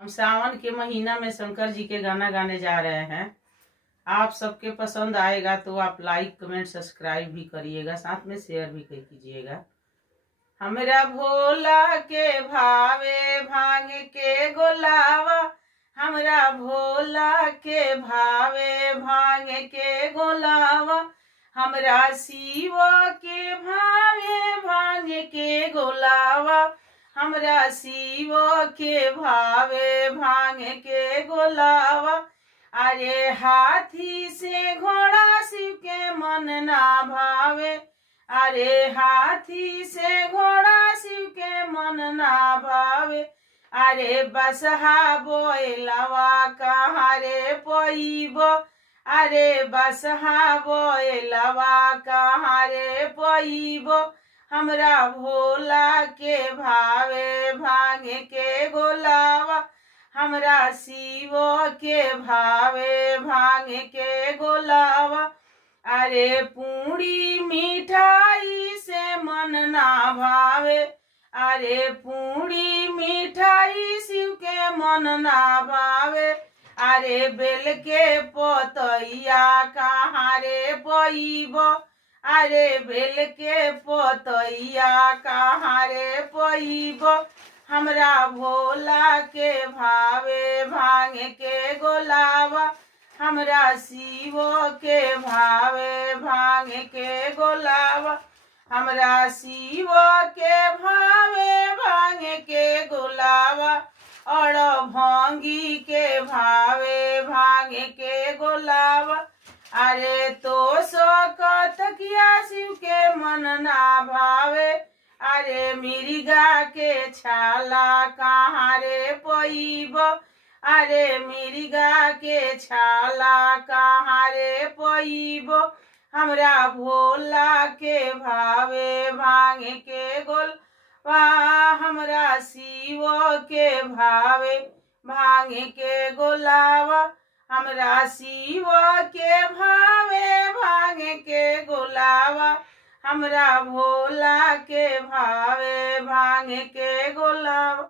हम सावन के महीना में शंकर जी के गाना गाने जा रहे हैं। आप सबके पसंद आएगा तो आप लाइक कमेंट सब्सक्राइब भी करिएगा, साथ में शेयर भी कर कीजिएगा। हमरा भोला के भावे भांग के गोलावा, हमरा भोला के भावे भांग के गोलावा, हमरा शिव के भावे भांग के गोलावा, हमरा शिव के भावे भांग के गोलावा। अरे हाथी से घोड़ा शिव के मन ना भावे, अरे हाथी से घोड़ा शिव के मन ना भावे। अरे बसहा बोलवा कहाँ रे पईब, अरे बसहा बोलवा कहाँ रे पईब, हमरा भोला के भावे भांग के गोलावा, हमरा शिव के भावे भांग के गोलावा। अरे पूरी मिठाई से मन ना भावे, अरे पूरी मिठाई शिव के मन ना भावे। अरे बेल के पतैया कहाँ रे पईब, अरे बेल के पतैया कहाँ रे पईब, हमरा भोला के भावे भांग के गोलावा, हमरा शिव के भावे भांग के गोलावा, हमरा शिव के भावे भांग के गोलावा, और भंगी के भावे भांग के गोलावा। अरे तो सकत किया शिव के मन ना भावे, अरे मिर्गा के छाला कहाँ रे पईब, अरे मिर्गा के छाला कहाँ रे पईब, हमरा भोला के भावे भांग के गोलवा, हमरा शिव के भावे भांग के गोलावा, हमरा शिव के भावे भांग के गोलावा, हमरा भोला के भावे भांग के गोलावा।